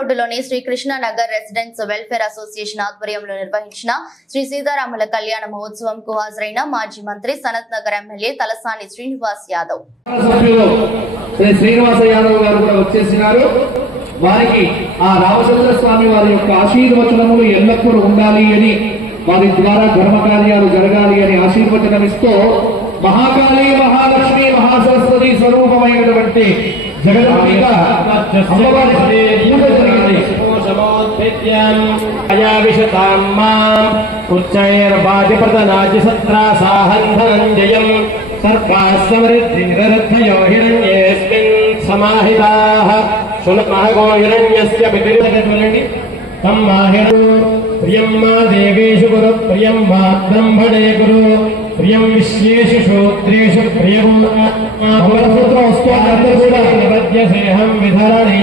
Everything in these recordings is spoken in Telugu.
రోడ్డులోని Srikrishna Nagar residents welfare association ఆధ్వర్యంలో నిర్వహించిన శ్రీ సీతారాముల కళ్యాణ మహోత్సవంకు హాజరైన మాజీ మంత్రి సనత్ నగర్ ఎమ్మెల్యే తలసాని శ్రీనివాస్ యాదవ్ వారికి ఆ రామచంద్ర స్వామి వారి యొక్క ఆశీర్వచనములు ఎల్లప్పుడూ ఉండాలి అని వారి ద్వారా ధర్మ కార్యాలు జరగాలి అని ఆశీర్వచనం ఇస్తూ మహాకాళి మహాలక్ష్మి మహాసరస్వతి స్వరూపమైనటువంటి జగన్మాత సమాహితాః శునకో హిరణ్యస్య పితృగతులని తమ్మాహిరో ప్రియం మా దేవేషు గురు ప్రియం మా బ్రహ్మణే గురు ప్రియం విశ్వేషు శ్రోత్రేషు ప్రియం అమరసూత్రం వస్తోంది కూడా నివద్యసేహం విధరణే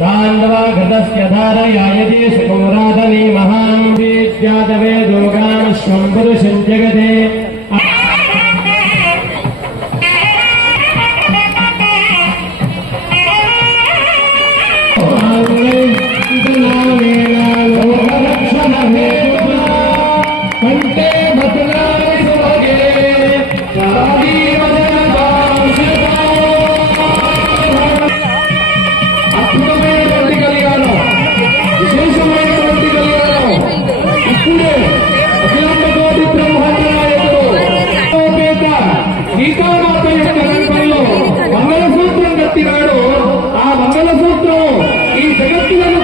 తాండవాఘృతస్య ధారయాయతే సుకోరాధని మహాం వేద్యాదవే దోగాం స్వంపురుషం జగదే మంగళసూత్రం కట్టినాడు. ఆ మంగళసూత్రం ఈ జగత్తులను